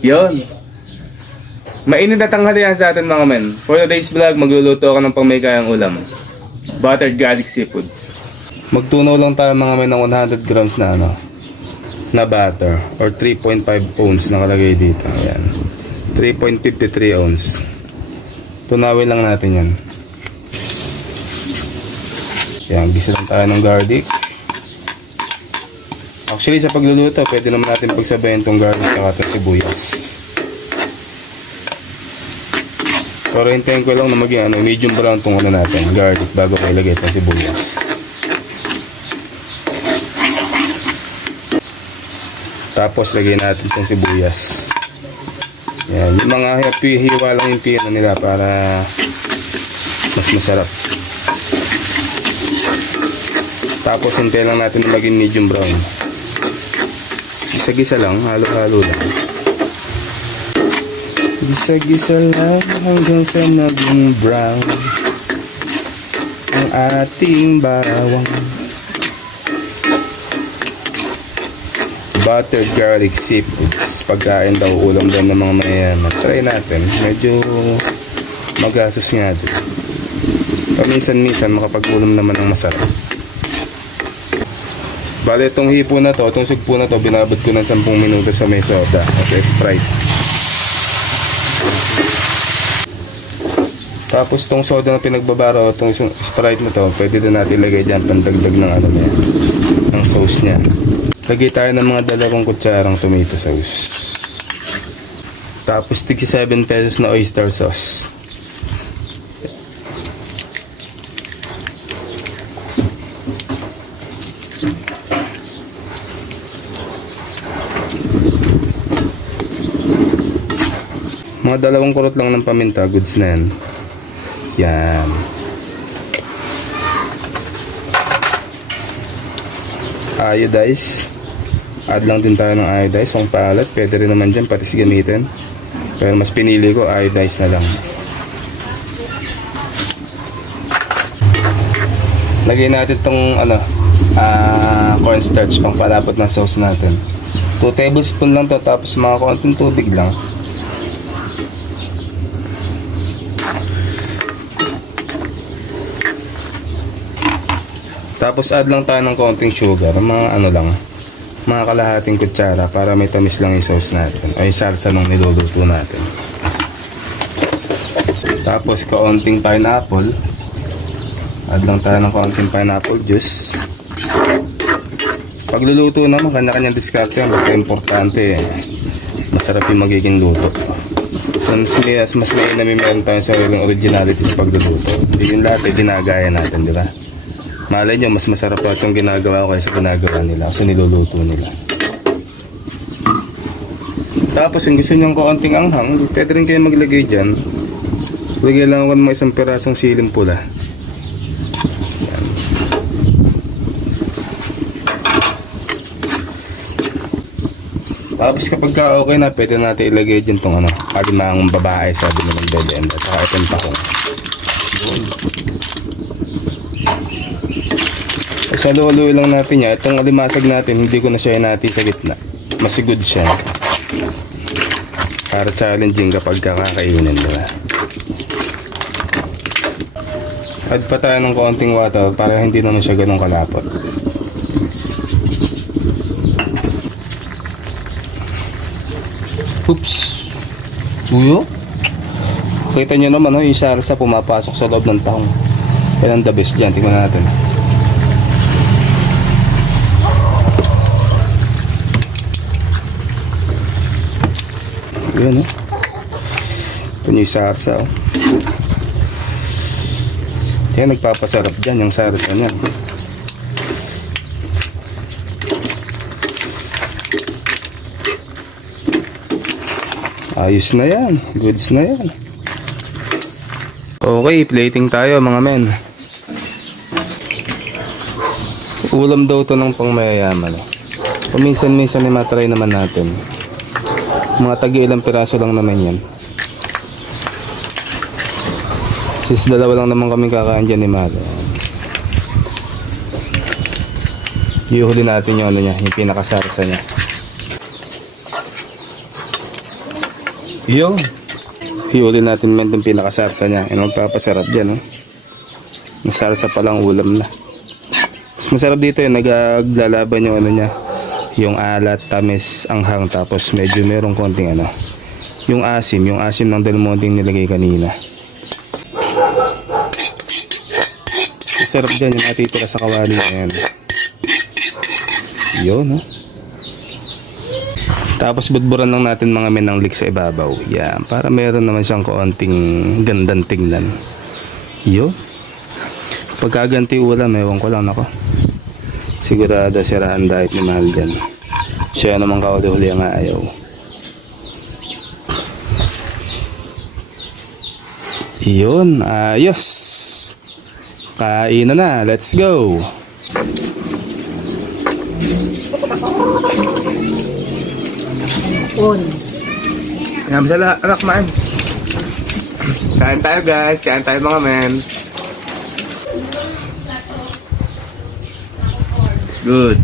Yon. Mainit na tanghalian sa atin mga men. For today's vlog, magluluto ako ng pangmayakayang ulam. Buttered garlic seafoods. Magtunaw lang tayo mga men ng 100 grams na na butter or 3.5 ounce nakalagay dito. Ayan. 3.53 ounce. Tunawin lang natin yan. Ayan, gisa lang tayo ng garlic. Actually sa pagluluto, pwede naman natin pagsabayin itong garlic at itong sibuyas. Pero hintayin ko lang na maging medium brown itong natin, garlic, bago ko ilagay itong sibuyas. Tapos lagay natin itong sibuyas. Yan, yung mga hiwa lang yung pino nila para mas masarap. Tapos hintayin lang natin na maging medium brown. Gisa-gisa lang, halo-halo lang. Gisa-gisa lang hanggang sa maging brown ang ating bawang. Buttered garlic seafoods. Pagkain daw, ulam daw ng mga mayayaman. Try natin. Medyo magastos nga din. Paminsan-minsan makapag-ulam naman ng masarap. Bale, itong hipo na to, itong sugpo na to, binabad ko ng 10 minuto sa may soda o Sprite. Tapos itong soda na pinagbabara o itong Sprite na to, pwede din natin ilagay dyan pandagdag ng ng sauce nya. Lagay tayo ng mga 2 kutsarang tomato sauce. Tapos 67 pesos na oyster sauce. Mga 2 kurot lang ng paminta, goods na yan. Yan. Iodize. Add lang din tayo ng iodize, pang palat. Pwede rin naman dyan, patis gamitin. Pero mas pinili ko, iodize na lang. Lagay natin itong cornstarch, pang palapot ng sauce natin. 2 tablespoon lang to, tapos mga konting tubig lang. Tapos add lang tayo ng konting sugar, mga mga kalahating kutsara para may tamis lang yung sauce natin o yung salsa nung niluluto natin. Tapos kaunting pineapple, add lang tayo ng kaunting pineapple juice. Pagluluto naman, kanya-kanyang diskarte yan, basta importante masarap yung magiging luto. So, mas may meron tayo sa originality sa pagluluto. Hindi yung lahat ay ginagaya natin, di ba? Malay nyo, mas masarap pa itong ginagawa ko kaysa ginagawa nila kasi niluluto nila. Tapos yung gusto nyo kaunting anghang, pwede rin kayo maglagay dyan. Lagay lang ako ng mga 1 pirasong siling pula. Yan. Tapos kapag okay na, pwede natin ilagay dyan itong alimangang babae, sabi nilang bebe, at saka itong tahong. Saluloy lang natin yan. Itong alimasag natin, hindi ko na siya natin sa gitna. Masigod siya. Para challenging kapag kakakainin, diba? Add pa tayo ng konting water para hindi naman siya ganun kalapot. Oops! Uyo? Kita nyo naman, yung salsa pumapasok sa loob ng tahong. Yan ang the best dyan. Tingnan natin. Yun, ito yung sarsa. Kaya nagpapasarap dyan yung sarsa niya. Ayos na yan. Goods na yan. Okay, plating tayo mga men. Ulam daw to ng pangmayayaman. Paminsan-minsan ay matry naman natin. Mga tagi-ilang piraso lang naman yan. Since 2 lang naman kami kakain dyan ni Mara. Iuhuli natin yung yung pinakasarsa niya. Yun. Hiulin natin man itong pinakasarsa niya. Yung magpapasarap dyan, oh. Masarsa palang ulam na. Mas masarap dito yung naglalaban yung ano niya. Yung alat, tamis, anghang. Tapos medyo merong konting ano. Yung asim ng Del Monte nilagay kanina. Masarap dyan yung natitira sa kawali na yan. Yun, oh. Tapos budburan lang natin mga men ng leek sa ibabaw. Yan, para meron naman siyang konting gandang tingnan. Yun. Pagkaganti ulam, ewan ko lang ako. Sigurado siraan diet ni Mahal dyan. Siya naman kauli-huli ang ayaw. Yun, ayos. Kain na, let's go. Kaya masala, anak man. Kain tayo guys, kain tayo mga men. Good.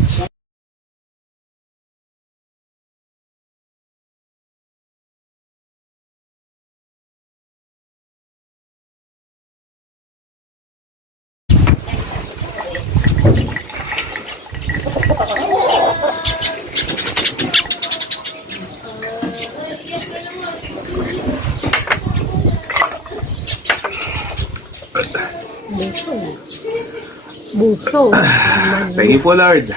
Buso. Thank you po Lord.